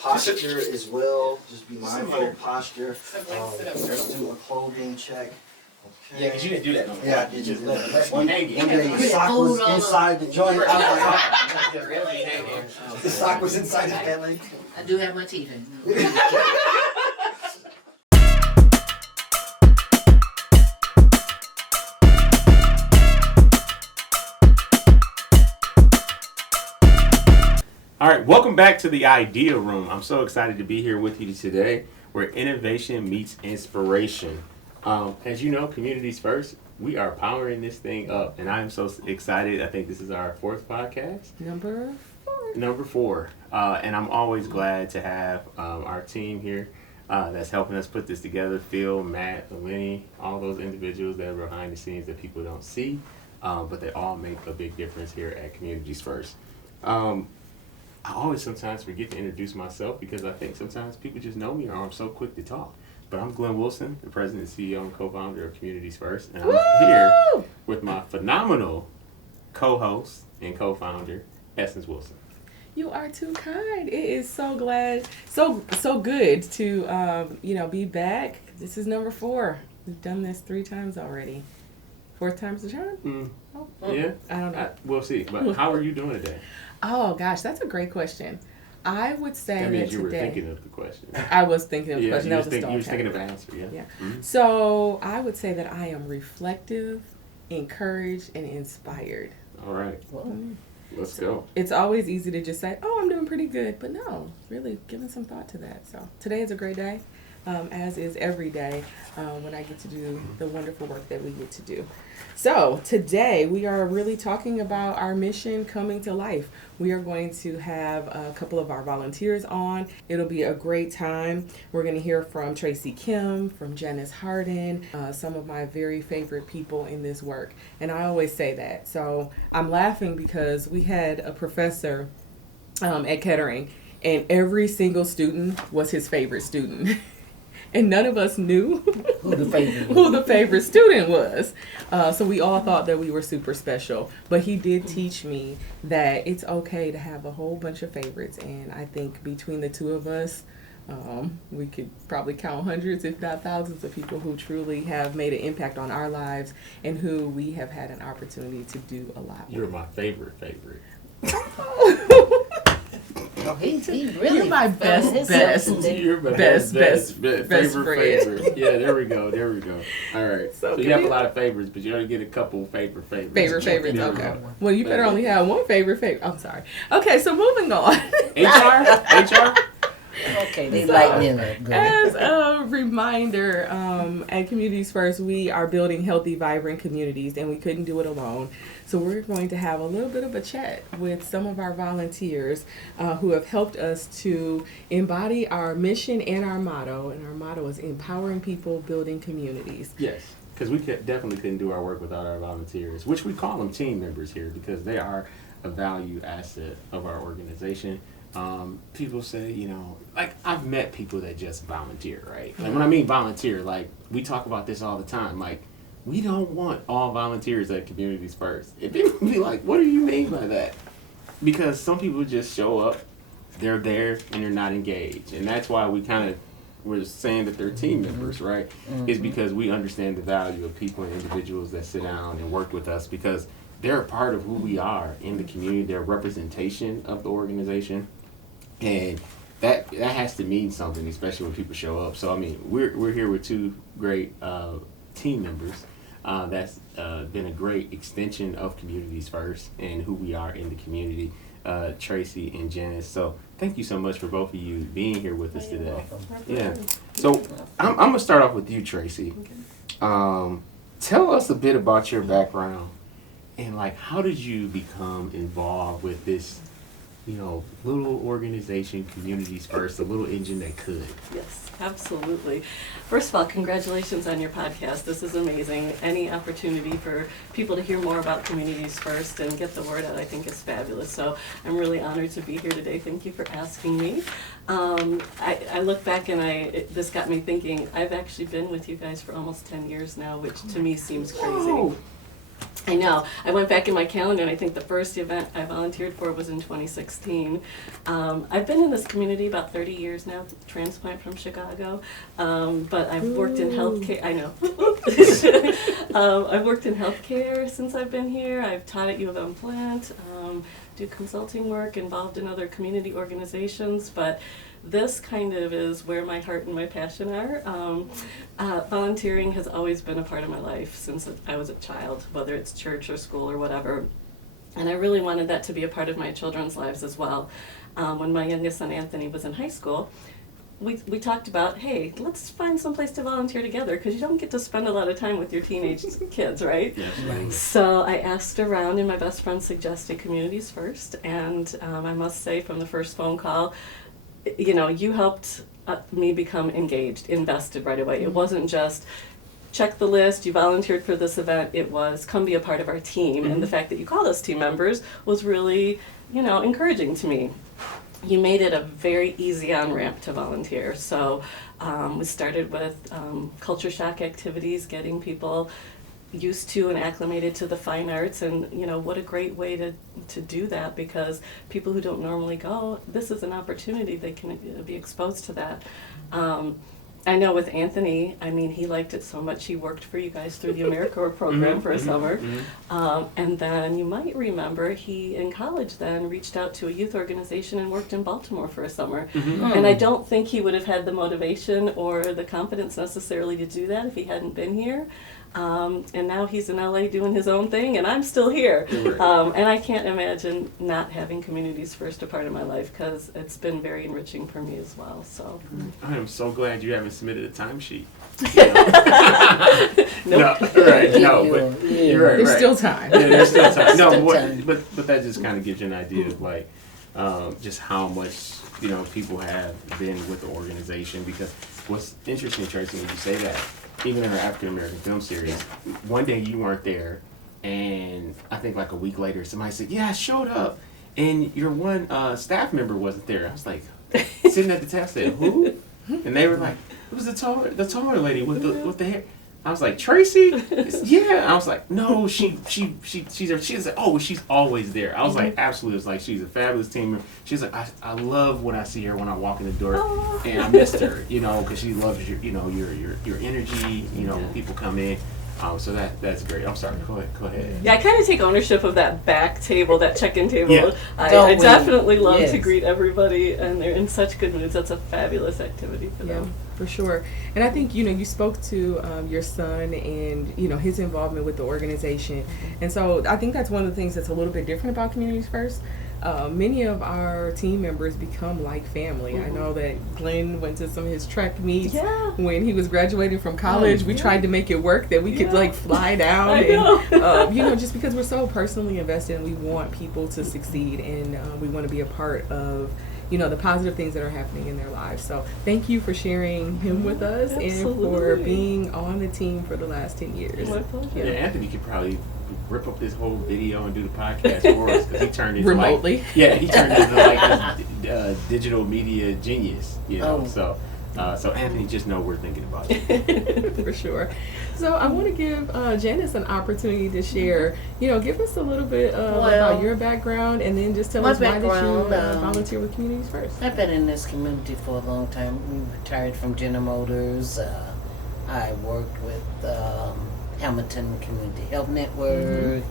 Posture as well. Just be mindful of posture. Let's do a clothing check. Okay. Yeah, because you didn't do that no more. Yeah, I did just let it. One day Hanging. your sock was inside the joint. I was like, the sock was inside his belly. I do have my teeth in. All right, welcome back to the Idea Room. I'm so excited to be here with you today, where innovation meets inspiration. As you know, Communities First, we are powering this thing up, and I am so excited. I think this is our fourth podcast. Number four. And I'm always glad to have our team here that's helping us put this together. Phil, Matt, Lenny, all those individuals that are behind the scenes that people don't see, but they all make a big difference here at Communities First. I always sometimes forget to introduce myself because I think sometimes people just know me or I'm so quick to talk. But I'm Glenn Wilson, the president, CEO, and co-founder of Communities First. And I'm here with my phenomenal co-host and co-founder, Essence Wilson. You are too kind. It is so glad, so good to be back. This is number 4. We've done this 3 times already. 4th time's the charm? Yeah. I don't know. We'll see. But how are you doing today? Oh gosh, that's a great question. I would say that means that you today, were thinking of the question. I was thinking of the question. You You were thinking of an answer. Yeah. Mm-hmm. So I would say that I am reflective, encouraged, and inspired. All right. Let's go. It's always easy to just say, "Oh, I'm doing pretty good," but no, really giving some thought to that. So today is a great day, as is every day when I get to do the wonderful work that we get to do. So today we are really talking about our mission coming to life. We are going to have a couple of our volunteers on. It'll be a great time. We're going to hear from Traci, from Janice, Harden, some of my very favorite people in this work. And I always say that. So I'm laughing because we had a professor at Kettering, and every single student was his favorite student. And none of us knew who the favorite student was. So we all thought that we were super special. But he did teach me that it's okay to have a whole bunch of favorites. And I think between the two of us, we could probably count hundreds, if not thousands, of people who truly have made an impact on our lives and who we have had an opportunity to do a lot with. You're my favorite. Oh, he really. You're my best. You're my best favorite. Yeah, there we go. All right. So you have a lot of favorites, but you only get a couple favorites. Favorites. Okay. Well, you better only have one favorite. I'm sorry. Okay, so moving on. HR. Okay, they lighten up. Good. As a reminder, at Communities First, we are building healthy, vibrant communities, and we couldn't do it alone. So we're going to have a little bit of a chat with some of our volunteers who have helped us to embody our mission and our motto. And our motto is empowering people, building communities. Yes, because we definitely couldn't do our work without our volunteers, which we call them team members here because they are a value asset of our organization. People say, like I've met people that just volunteer, right? Like when I mean volunteer, like we talk about this all the time, like we don't want all volunteers at Communities First. And people be like, what do you mean by that? Because some people just show up, they're there, and they're not engaged. And that's why we're saying that they're team members, right? Is because we understand the value of people and individuals that sit down and work with us because they're a part of who we are in the community. They're a representation of the organization. And that has to mean something, especially when people show up. So, I mean, we're here with 2 great team members. That's been a great extension of Communities First and who we are in the community, Traci and Janice. So thank you so much for both of you being here with us today. Yeah. So I'm going to start off with you, Traci. Okay. Tell us a bit about your background and like how did you become involved with this little organization, Communities First, a little engine that could. Yes, absolutely. First of all, congratulations on your podcast. This is amazing. Any opportunity for people to hear more about Communities First and get the word out, I think is fabulous. So I'm really honored to be here today. Thank you for asking me. I look back and this got me thinking, I've actually been with you guys for almost 10 years now, which to me seems crazy. Whoa. I know. I went back in my calendar, and I think the first event I volunteered for was in 2016. I've been in this community about 30 years now, transplant from Chicago, but I've worked in healthcare. I know. I've worked in healthcare since I've been here. I've taught at U of M Plant, do consulting work, involved in other community organizations, but this kind of is where my heart and my passion are. Volunteering has always been a part of my life since I was a child, whether it's church or school or whatever. And I really wanted that to be a part of my children's lives as well. When my youngest son Anthony was in high school, we talked about, hey, let's find some place to volunteer together, because you don't get to spend a lot of time with your teenage kids, right? Yes. Right. So I asked around, and my best friend suggested Communities First. And I must say, from the first phone call, you know, you helped me become engaged, invested right away. It wasn't just check the list, you volunteered for this event. It was come be a part of our team. And the fact that you called us team members was really, you know, encouraging to me. You made it a very easy on-ramp to volunteer. So we started with culture shock activities, getting people used to and acclimated to the fine arts, and you know, what a great way to do that, because people who don't normally go, this is an opportunity, they can be exposed to that. I know with Anthony, I mean, he liked it so much he worked for you guys through the AmeriCorps program for a summer. And then you might remember he, in college then, reached out to a youth organization and worked in Baltimore for a summer. And I don't think he would have had the motivation or the confidence necessarily to do that if he hadn't been here. And now he's in LA doing his own thing, and I'm still here. And I can't imagine not having Communities First a part of my life, because it's been very enriching for me as well. So I am so glad you haven't submitted a timesheet. Nope. No, right, no, but you're right. There's right. still time. Yeah, there's still time. No, Still but, time. but that just kind of gives you an idea of like just how much, you know, people have been with the organization. Because what's interesting, Tracy, when you say that, even in our African American film series, one day you weren't there, and I think like a week later somebody said, "Yeah, I showed up, and your one staff member wasn't there." I was like, sitting at the table, I said, "Who?" And they were like, "It was the taller lady with the hair." I was like, "Tracy?" Yeah. I was like, "No, she's there." She was like, "Oh, she's always there." I was like, "Absolutely." It was like, she's a fabulous team member. She's like, I love when I see her when I walk in the door, and I missed her, you know, because she loves your, you know, your energy, you know, when people come in. So that's great. I'm sorry. Go ahead. Yeah, I kind of take ownership of that back table, that check-in table. Yeah. I definitely love Yes. to greet everybody, and they're in such good moods. That's a fabulous activity for Yeah, them. for sure. And I think, you know, you spoke to your son and, you know, his involvement with the organization. And so I think that's one of the things that's a little bit different about Communities First. Many of our team members become like family. I know that Glenn went to some of his track meets when he was graduating from college. We tried to make it work that we could like fly down. I know. And, you know, just because we're so personally invested and we want people to succeed, and we want to be a part of, you know, the positive things that are happening in their lives. So thank you for sharing him with us and for Absolutely. being on the team for the last 10 years. My pleasure. Yeah, Anthony could probably rip up this whole video and do the podcast for us, because he turned into Remotely. like, yeah, he turned into like this digital media genius, you know. Oh. So Anthony, just know we're thinking about you. For sure. So I want to give Janice an opportunity to share, you know, give us a little bit about your background, and then just tell my us why did you background, volunteer with Communities First. I've been in this community for a long time. We retired from General Motors. I worked with Hamilton Community Health Network.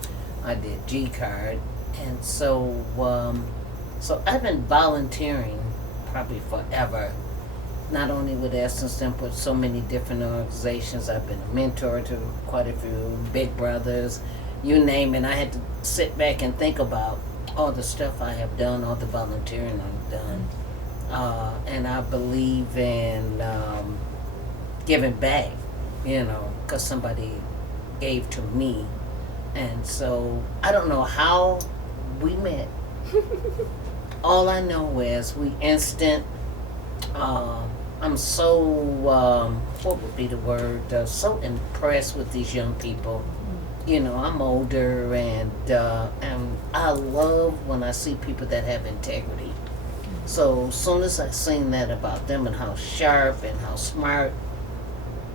I did G-Card. And so I've been volunteering probably forever. Not only with Essence, but so many different organizations. I've been a mentor to quite a few, Big Brothers, you name it. I had to sit back and think about all the stuff I have done, all the volunteering I've done. And I believe in giving back, you know, because somebody gave to me. And so I don't know how we met. All I know is we instant. I'm so, what would be the word, so impressed with these young people. You know, I'm older, and I love when I see people that have integrity. So as soon as I seen that about them and how sharp and how smart,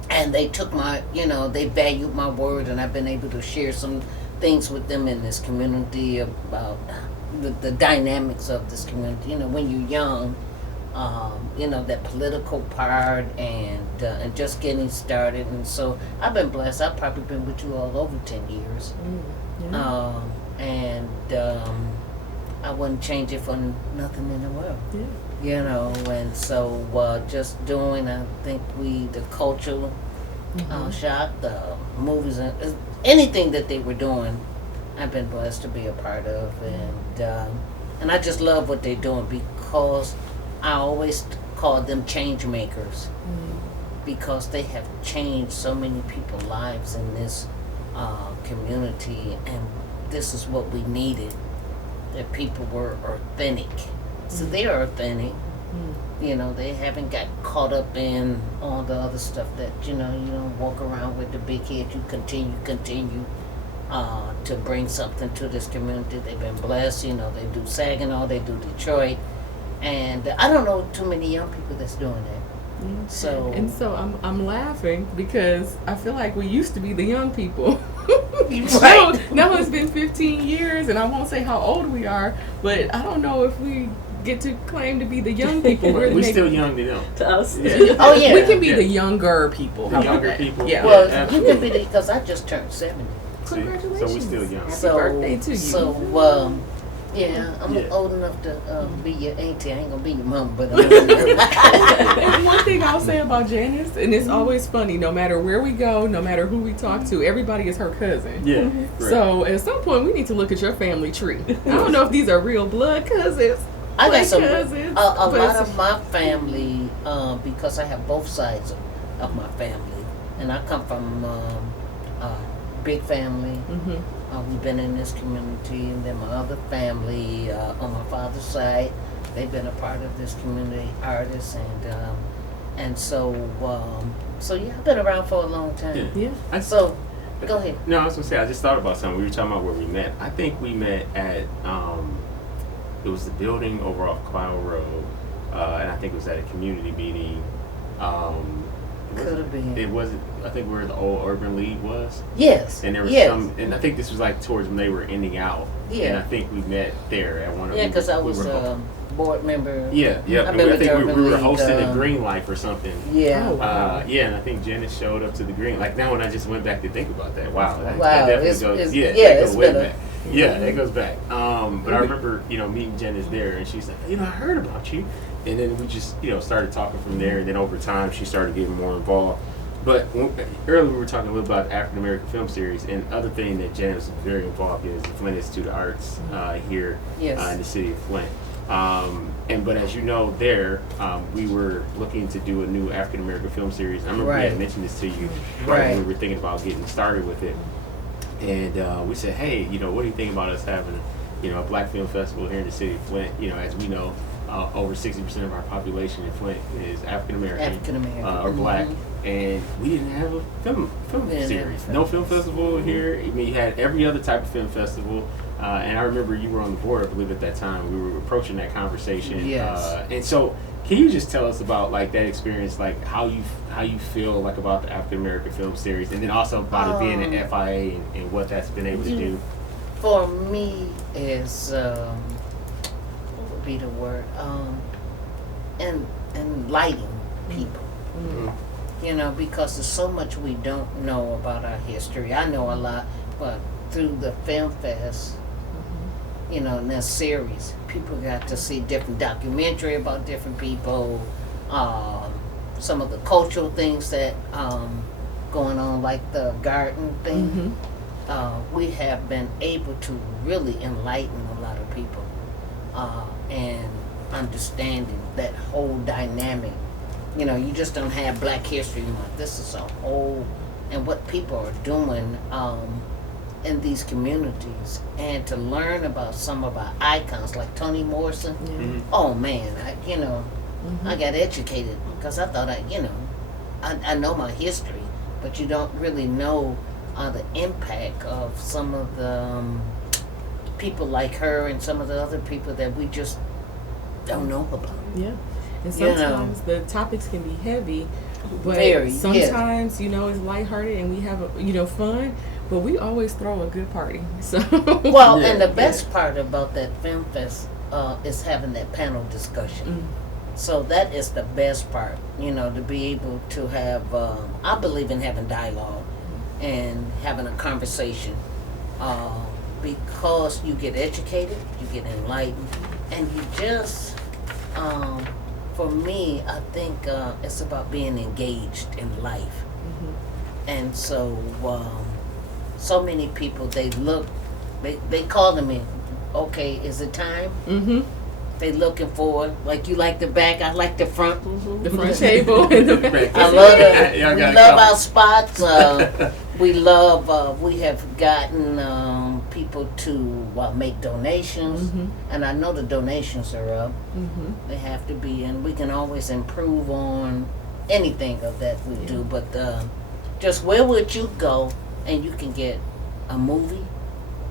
and they took my, you know, they valued my word, and I've been able to share some things with them in this community about the dynamics of this community. You know, when you're young, you know, that political part and just getting started. And so I've been blessed. I've probably been with you all over 10 years. And I wouldn't change it for nothing in the world. Yeah. You know, and so just doing, I think the cultural shock, the movies, and anything that they were doing, I've been blessed to be a part of. And I just love what they're doing because I always call them change makers because they have changed so many people's lives in this community, and this is what we needed, that people were authentic. So they're authentic. You know, they haven't got caught up in all the other stuff that, you know, you don't walk around with the big head. You continue to bring something to this community. They've been blessed. You know, they do Saginaw, they do Detroit. And I don't know too many young people that's doing that. So I'm laughing because I feel like we used to be the young people. Right. Now it's been 15 years, and I won't say how old we are, but I don't know if we get to claim to be the young people. We're still young to them. To us. Yeah. Oh yeah. We can be the younger people. The younger people. Yeah. Well, you absolutely. can be because I just turned 70. See? Congratulations. So we still young. Happy birthday to you. So yeah, I'm Yeah. old enough to be your auntie. I ain't gonna be your mom, but I'm And one thing I'll say about Janice, and it's always funny, no matter where we go, no matter who we talk to, everybody is her cousin. Yeah. Right. So at some point, we need to look at your family tree. I don't know if these are real blood cousins. I got blood some cousins. a but lot of my family because I have both sides of my family, and I come from big family. We've been in this community, and then my other family on my father's side, they've been a part of this community, artists, and so yeah, I've been around for a long time. Yeah. So go ahead. No, I was gonna say I just thought about something. We were talking about where we met. I think we met at it was the building over off Cloud Road, and I think it was at a community meeting. Could have been. It wasn't. I think where the old Urban League was. Yes. And there was yes. some, and I think this was like towards when they were ending out. Yeah. And I think we met there at one of. Yeah, because I was a board member. Yeah, yeah. I've And been I with think the we Urban were League, hosting a Green Life or something. Yeah. Oh, wow. Yeah, and I think Janice showed up to the Green. Like now, when I just went back to think about that, wow, that Wow, definitely it's- goes. it's- Yeah, yeah, that it's goes way been a- back. Yeah, that goes back. But I remember, meeting Janice there, and she's like, I heard about you, and then we just, started talking from there, and then over time, she started getting more involved. But earlier we were talking a little about the African American Film Series, and other thing that Janice is very involved in is the Flint Institute of Arts here Yes. in the city of Flint. But as you know, there we were looking to do a new African American film series. I remember we Right. had mentioned this to you Right. when we were thinking about getting started with it, and we said, hey, what do you think about us having a black film festival here in the city of Flint? As we know, over 60% of our population in Flint is African American. African American. Or black, and we didn't have a film We didn't series. have a No film film festival here. I mean, you had every other type of film festival, and I remember you were on the board, I believe, at that time. We were approaching that conversation. Yes. And so, can you just tell us about like that experience, like how you feel like about the African American Film Series, and then also about it being an FIA and what that's been able to do? For me, is what would be the word? Enlightening people. Because there's so much we don't know about our history. I know a lot, but through the film fest, in that series, people got to see different documentary about different people, some of the cultural things that going on, like the garden thing. We have been able to really enlighten a lot of people and understanding that whole dynamic. You just don't have Black History Month. This is a whole, and what people are doing in these communities, and to learn about some of our icons like Toni Morrison. Oh man, I got educated because I thought I know my history, but you don't really know the impact of some of the people like her and some of the other people that we just don't know about. Yeah. And sometimes the topics can be heavy, but Very, sometimes, it's lighthearted and we have, fun. but we always throw a good party. So Well, Yeah, and the best part about that film fest is having that panel discussion. So that is the best part, to be able to have. I believe in having dialogue and having a conversation, because you get educated, you get enlightened, and you just. For me, I think it's about being engaged in life, and so so many people they calling me, okay, is it time? They looking for, like, you like the back, I like the front. The front table. And the back. I love it. Y'all We gotta love come. our spots. We have gotten people to make donations, and I know the donations are up. They have to be, and we can always improve on anything of that we do. But just where would you go, and you can get a movie,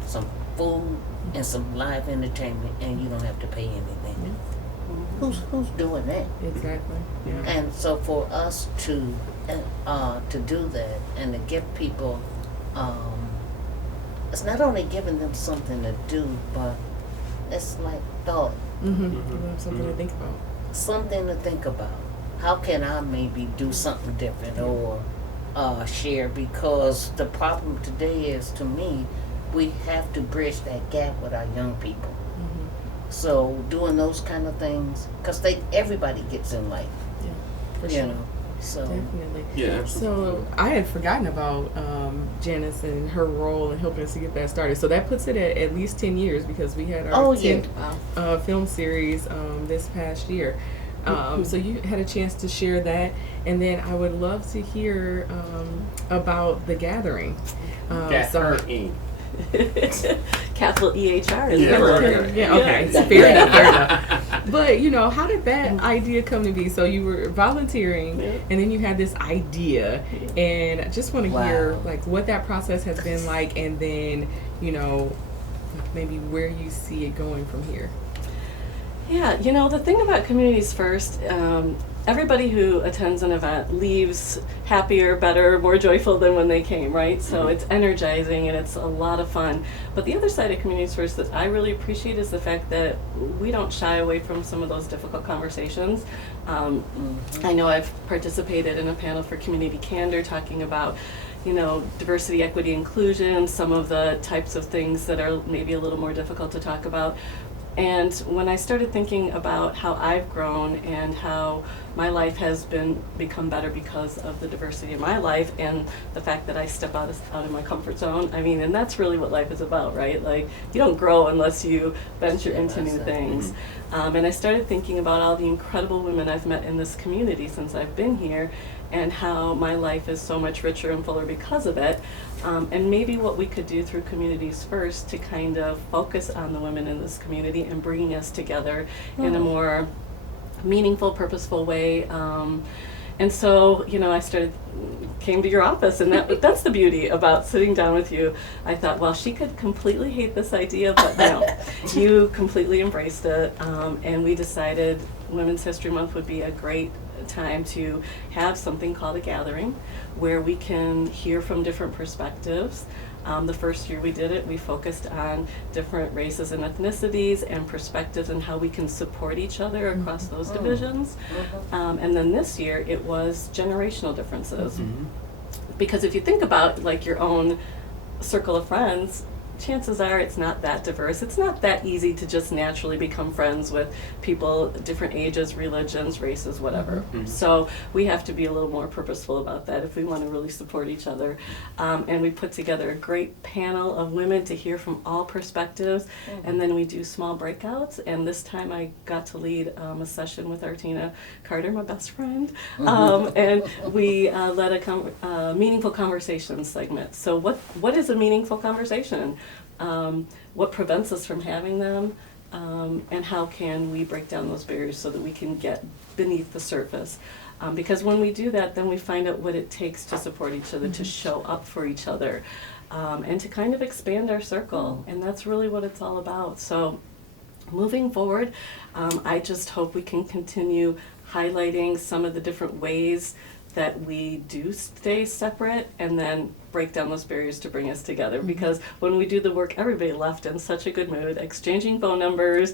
some food, and some live entertainment, and you don't have to pay anything. Who's doing that? Exactly. Yeah. And so for us to do that and to give people, it's not only giving them something to do, but it's like thought, Something to think about. something to think about. How can I maybe do something different or share? Because the problem today is, to me, we have to bridge that gap with our young people. So doing those kind of things, because everybody gets enlightened, For sure. So Definitely. Yeah, absolutely. So I had forgotten about Janice and her role in helping us to get that started. So that puts it at least 10 years, because we had our 10th film series this past year. So you had a chance to share that, and then I would love to hear about the gathering. Gathering. Capital EHR is Yeah, right. Yeah, okay. Fair enough, fair enough. But, how did that idea come to be? So you were volunteering, and then you had this idea, and I just want to hear, what that process has been like, and then, maybe where you see it going from here. Yeah, the thing about Communities First, everybody who attends an event leaves happier, better, more joyful than when they came, right? So it's energizing and it's a lot of fun. But the other side of Communities First that I really appreciate is the fact that we don't shy away from some of those difficult conversations. I know I've participated in a panel for Community Candor talking about diversity, equity, inclusion, some of the types of things that are maybe a little more difficult to talk about. And when I started thinking about how I've grown and how my life has become better because of the diversity in my life and the fact that I step out of my comfort zone, and that's really what life is about, right? Like, you don't grow unless you venture into new things. And I started thinking about all the incredible women I've met in this community since I've been here, and how my life is so much richer and fuller because of it. And maybe what we could do through Communities First to kind of focus on the women in this community and bringing us together in a more meaningful, purposeful way. And so, I came to your office, and that's the beauty about sitting down with you. I thought, well, she could completely hate this idea, but no, you completely embraced it. And we decided Women's History Month would be a great time to have something called a gathering where we can hear from different perspectives. The first year we did it, we focused on different races and ethnicities and perspectives and how we can support each other across those divisions. And then this year it was generational differences. Because if you think about your own circle of friends, chances are it's not that diverse. It's not that easy to just naturally become friends with people, different ages, religions, races, whatever. So we have to be a little more purposeful about that if we want to really support each other. And we put together a great panel of women to hear from all perspectives, and then we do small breakouts. And this time I got to lead a session with Artina Carter, my best friend, and we led a meaningful conversation segment. So what is a meaningful conversation? What prevents us from having them, and how can we break down those barriers so that we can get beneath the surface? Because when we do that, then we find out what it takes to support each other, to show up for each other, and to kind of expand our circle. And that's really what it's all about. So moving forward, I just hope we can continue highlighting some of the different ways that we do stay separate and then break down those barriers to bring us together. Because when we do the work, everybody left in such a good mood, exchanging phone numbers,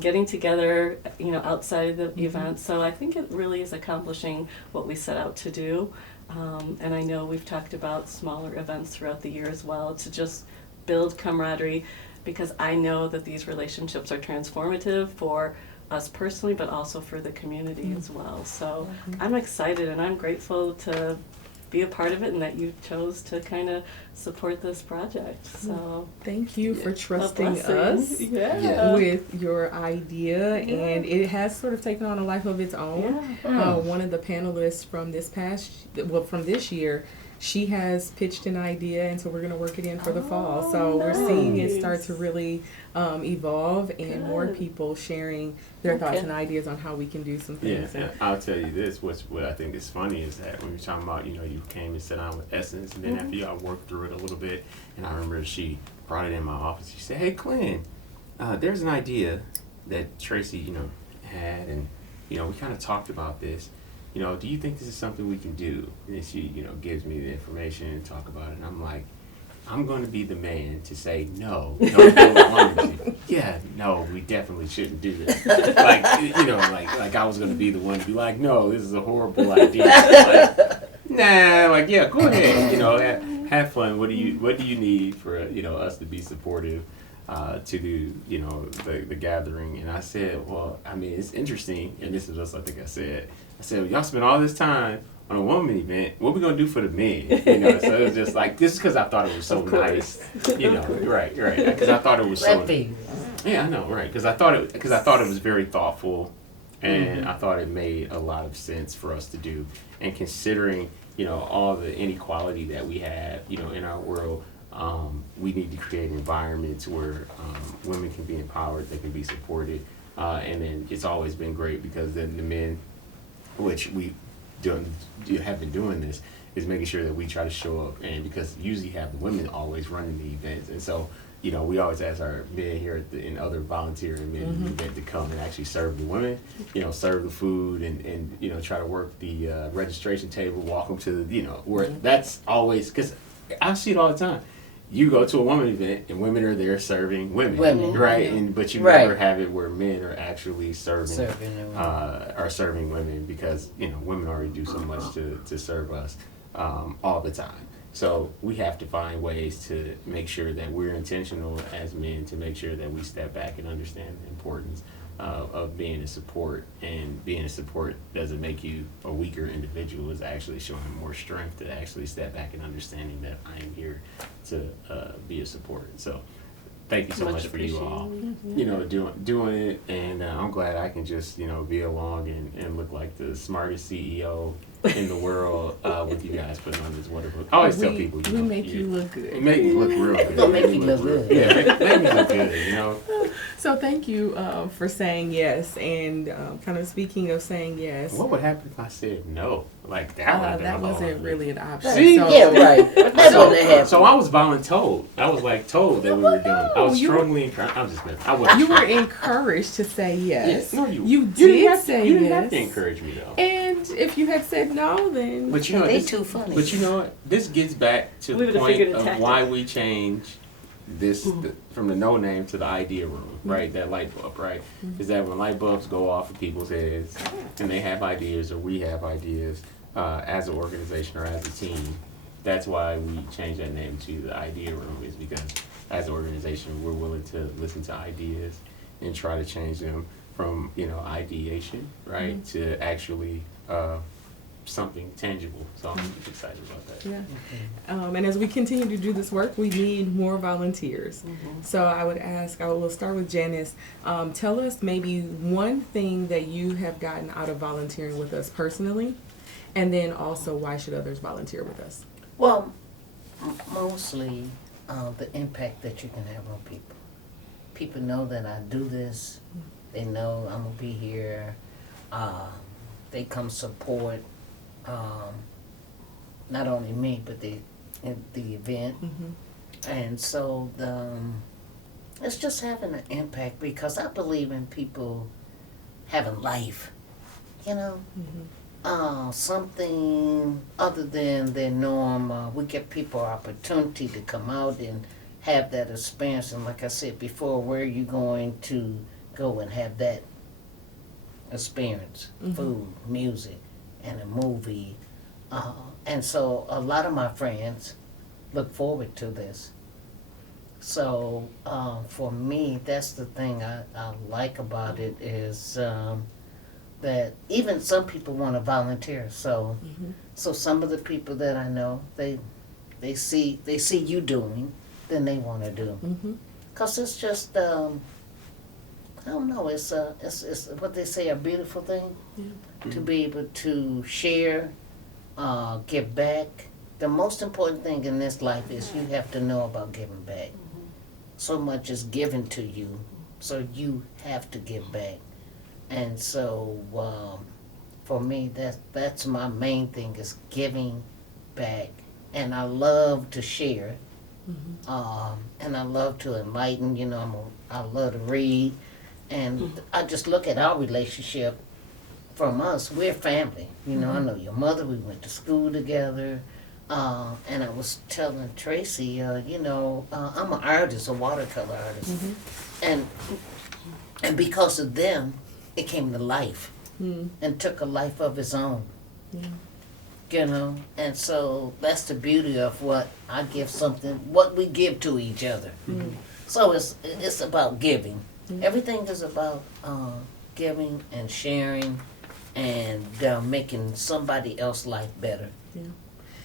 getting together, outside of the event. So I think it really is accomplishing what we set out to do. And I know we've talked about smaller events throughout the year as well to just build camaraderie, because I know that these relationships are transformative for us personally, but also for the community as well. So I'm excited and I'm grateful to be a part of it and that you chose to kind of support this project. So thank you for trusting a blessing. us Yeah. with your idea, and it has sort of taken on a life of its own. One of the panelists from from this year, she has pitched an idea, and so we're going to work it in for the fall. So we're seeing it start to really evolve, and more people sharing their thoughts and ideas on how we can do some things. Yeah, and I'll tell you this, what I think is funny is that when you're talking about, you came and sat down with Essence, and then after y'all worked through it a little bit, and I remember she brought it in my office, she said, hey, Clint, there's an idea that Traci, had, and, we kind of talked about this. Do you think this is something we can do? And she, gives me the information and talk about it. And I'm like, I'm going to be the man to say, no, yeah, no, we definitely shouldn't do this. Like I was going to be the one to be like, no, this is a horrible idea. Yeah, go ahead. Have fun. What do you need for, us to be supportive? To do, the gathering. And I said, well, it's interesting, and this is just, I think I said, well, y'all spend all this time on a woman event, what we gonna do for the men? So it was just like, this is because I thought it was so nice, right, because I thought it was so, yeah, I know, right, because I thought it was very thoughtful, and I thought it made a lot of sense for us to do, and considering, all the inequality that we have, in our world. We need to create environments where women can be empowered, they can be supported, and then it's always been great because then the men, which we have been doing this, is making sure that we try to show up, and because usually have the women always running the events, and so we always ask our men here and other volunteering men in the event to come and actually serve the women, serve the food, and try to work the registration table, walk them to the where that's always, because I see it all the time. You go to a woman event and women are there serving women. Right? But you never have it where men are actually serving women, because women already do so much to serve us all the time. So we have to find ways to make sure that we're intentional as men to make sure that we step back and understand the importance of being a support, and being a support doesn't make you a weaker individual. Is actually showing more strength to actually step back and understanding that I am here to be a support. So thank you so much for you all, doing it, and I'm glad I can just be along and look like the smartest CEO in the world with you guys putting on this wonderful. I always tell people, we make you look good. It make you look real good. Don't make you look good. Yeah, make me look good. So thank you for saying yes, and kind of speaking of saying yes. What would happen if I said no? Like that? That wasn't really an option. See? So, Yeah, right. That wouldn't have happened. So I was voluntold. I was told that we were doing. I was strongly encouraged. I'm just messing. I wasn't. You were encouraged to say yes. No, you did say you yes. didn't have to encourage me though. And if you had said no, then But they too funny. But what? This gets back to the point of why we changed this from the no name to the idea room, right? That light bulb, right? Is that when light bulbs go off in people's heads and they have ideas, or we have ideas as an organization or as a team, that's why we changed that name to the idea room, is because as an organization we're willing to listen to ideas and try to change them from ideation, right, to actually something tangible. So I'm excited about that. yeah. And as we continue to do this work, we need more volunteers. So I will start with Janice. Tell us maybe one thing that you have gotten out of volunteering with us personally, and then also why should others volunteer with us? Well, mostly the impact that you can have on people. People know that I do this. They know I'm going to be here. They come support not only me, but the event. And so it's just having an impact, because I believe in people having life, something other than their norm. We give people opportunity to come out and have that experience. And like I said before, where are you going to go and have that experience? Mhm. Food, music, and a movie. And so a lot of my friends look forward to this. So for me, that's the thing I like about it is that even some people want to volunteer. So Mhm. so some of the people that I know, they see you doing, then they want to do. Mhm. Cause it's just I don't know. It's what they say, a beautiful thing to be able to share, give back. The most important thing in this life is you have to know about giving back. So much is given to you, so you have to give back. And so for me, that's my main thing is giving back. And I love to share, and I love to enlighten. You know, I love to read, and I just look at our relationship from us. We're family. You know, I know your mother. We went to school together. And I was telling Traci, you know, I'm an artist, a watercolor artist, and because of them, it came to life and took a life of its own. You know, and so that's the beauty of what I give something, what we give to each other. So it's about giving. Everything is about giving and sharing and making somebody else's life better.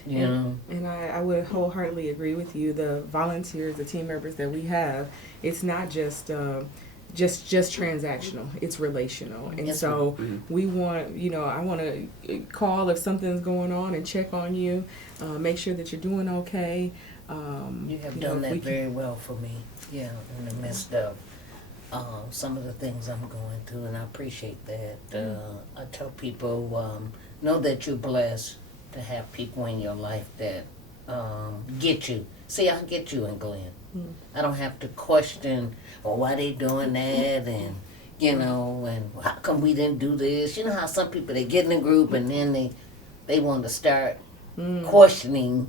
You know? And I would wholeheartedly agree with you. The volunteers, the team members that we have, it's not just transactional. It's relational. And Yes, so we want, you know, I want to call if something's going on and check on you, make sure that you're doing okay. You have done that very well for me. Yeah, in the midst of some of the things I'm going through, and I appreciate that. I tell people, know that you're blessed to have people in your life that get you. See, I get you and Glenn. I don't have to question, well, why they doing that, and you know, and how come we didn't do this? You know how some people, they get in a group and then they want to start questioning.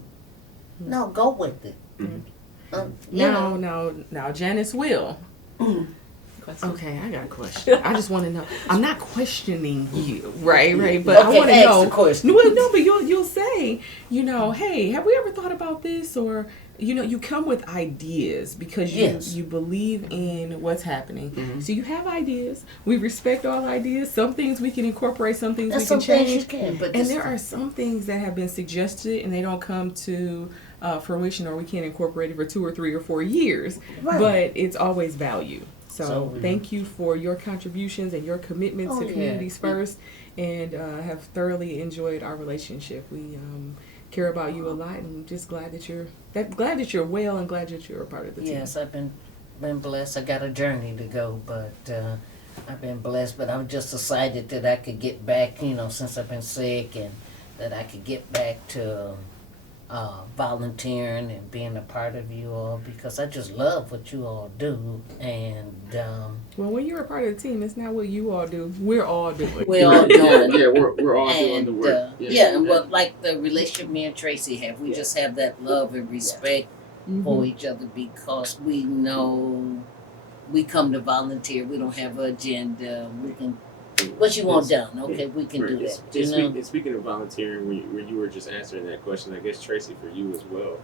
No, go with it. Now, Janice will. Question. Okay, I got a question. I just want to know. I'm not questioning you, right? But Okay, I want to ask know. the question. No, but you'll say, you know, hey, have we ever thought about this? Or you know, you come with ideas because you believe in what's happening. So you have ideas. We respect all ideas. Some things we can incorporate. Some things we can change. And there are some things that have been suggested and they don't come to fruition, or we can't incorporate it for 2 or 3 or 4 years. Right. But it's always value. So thank you for your contributions and your commitments to Communities First, and have thoroughly enjoyed our relationship. We care about you a lot, and just glad that you're well, and glad that you're a part of the team. Yes, I've been blessed. I got a journey to go, but I've been blessed. But I'm just excited that I could get back, you know, since I've been sick, and that I could get back to volunteering and being a part of you all, because I just love what you all do. And well, when you're a part of the team, it's not what you all do. We're all doing. we're all doing it. Yeah, we're all doing the work. And what, like the relationship me and Traci have, we just have that love and respect for each other, because we know we come to volunteer. We don't have an agenda. We can, what you want done, okay, we can do that. You know? And speaking of volunteering, when you were just answering that question, I guess, Traci, for you as well,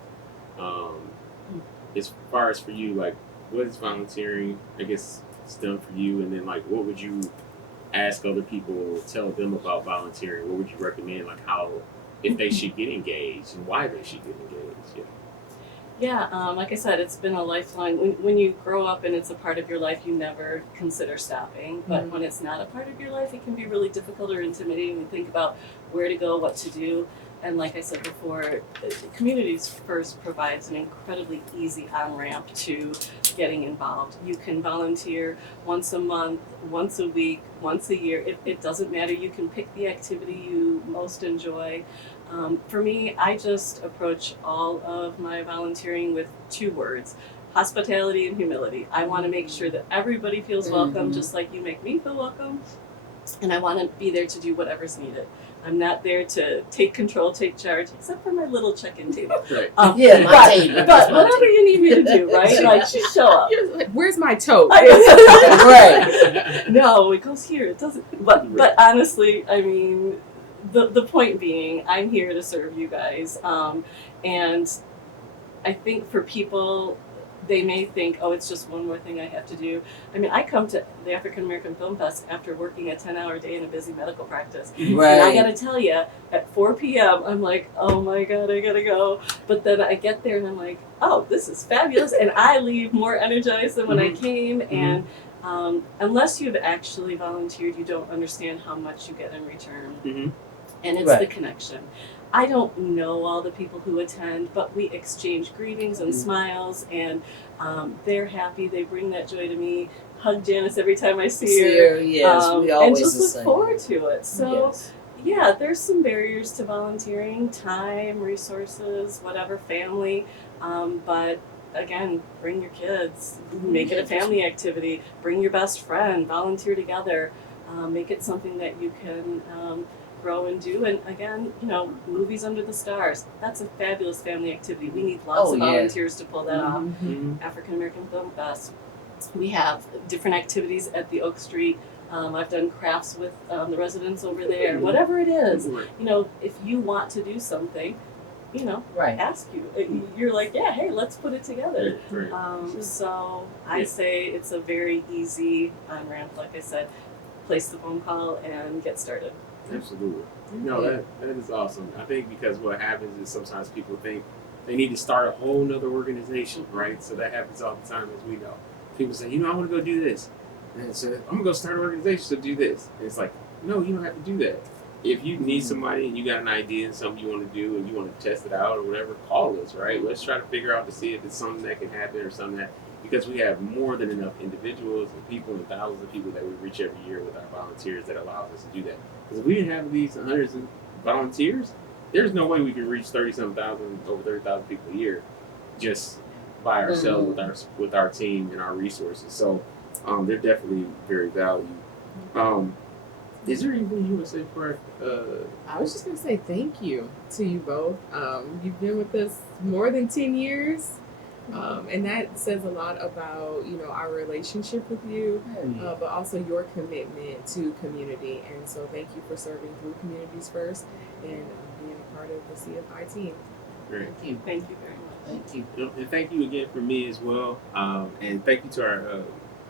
as far as for you, like, what is volunteering, I guess, it's done for you, and then, like, what would you ask other people, tell them about volunteering? What would you recommend, like, how, if they should get engaged, and why they should get engaged? Yeah, like I said, it's been a lifelong. When you grow up and it's a part of your life, you never consider stopping. But when it's not a part of your life, it can be really difficult or intimidating to think about where to go, what to do. And like I said before, Communities First provides an incredibly easy on-ramp to getting involved. You can volunteer once a month, once a week, once a year. It doesn't matter. You can pick the activity you most enjoy. For me, I just approach all of my volunteering with 2 words: hospitality and humility. I want to make sure that everybody feels welcome, just like you make me feel welcome. and I want to be there to do whatever's needed. I'm not there to take control, take charge, except for my little check-in table. Right. Yeah, my table. But whatever you need me to do, right? Like, just show up. You're like, where's my tote? Right. No, it goes here. It doesn't. But honestly, I mean, the point being, I'm here to serve you guys, and I think for people, they may think, oh, it's just one more thing I have to do. I mean, I come to the African American Film Fest after working a 10-hour day in a busy medical practice. Right. And I gotta tell you, at 4 p.m., I'm like, oh my God, I gotta go. But then I get there and I'm like, oh, this is fabulous. And I leave more energized than when I came. And unless you've actually volunteered, you don't understand how much you get in return. And it's the connection. I don't know all the people who attend, but we exchange greetings and smiles, and they're happy. They bring that joy to me. Hug Janice every time I see her. Yes, we always and just the look same. forward to it. So, Yes. yeah, there's some barriers to volunteering: time, resources, whatever, family. But again, bring your kids. Make it a family activity. Bring your best friend. Volunteer together. Make it something that you can grow and do. And again, you know, movies under the stars. That's a fabulous family activity. We need lots of volunteers to pull that off. African American Film Fest. We have different activities at the Oak Street. I've done crafts with the residents over there. Whatever it is, you know, if you want to do something, you know, ask you. You're like, yeah, hey, let's put it together. So I say it's a very easy on-ramp, like I said. Place the phone call and get started. Absolutely. No, that is awesome. I think because what happens is sometimes people think they need to start a whole nother organization, right? So that happens all the time, as we know. People say, you know, I want to go do this. And so I'm going to go start an organization to do this. And it's like, no, you don't have to do that. If you need somebody and you got an idea and something you want to do and you want to test it out or whatever, call us, right? Let's try to figure out to see if it's something that can happen or something that, because we have more than enough individuals and people and thousands of people that we reach every year with our volunteers that allows us to do that. Because if we didn't have these hundreds of volunteers, there's no way we can reach 30-some thousand, over 30,000 people a year just by ourselves with our team and our resources. So they're definitely very valued. Is there anything you want to say for I was just going to say thank you to you both. You've been with us more than 10 years. And that says a lot about, you know, our relationship with you, but also your commitment to community. And so thank you for serving through Communities First and being a part of the CFI team. Great. Thank you. Thank you very much. Thank you. And thank you again for me as well. And thank you to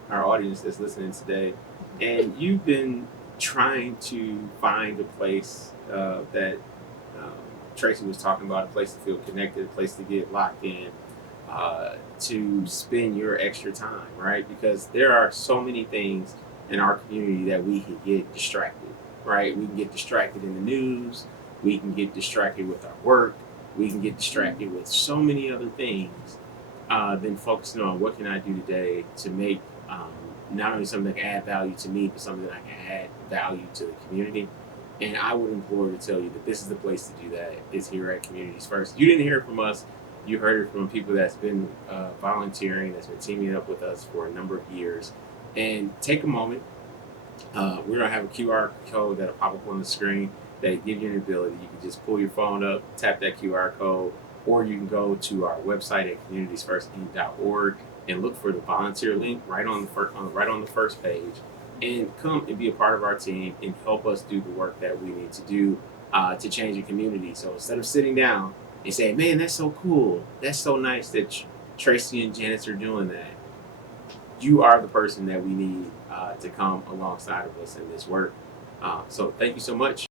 our audience that's listening today. And you've been trying to find a place that Traci was talking about, a place to feel connected, a place to get locked in, to spend your extra time, right? Because there are so many things in our community that we can get distracted, right? We can get distracted in the news. We can get distracted with our work. We can get distracted with so many other things than focusing on what can I do today to make not only something that can add value to me, but something that can add value to the community. And I would implore to tell you that this is the place to do that, is here at Communities First. You didn't hear it from us. You heard it from people that's been volunteering, that's been teaming up with us for a number of years. And take a moment. We're going to have a QR code that'll pop up on the screen that give you an ability. You can just pull your phone up, tap that QR code, or you can go to our website at communitiesfirstinc.org and look for the volunteer link right on the first page, and come and be a part of our team and help us do the work that we need to do to change the community. So instead of sitting down and saying, man, that's so cool, that's so nice that Traci and Janice are doing that, you are the person that we need to come alongside of us in this work. So thank you so much.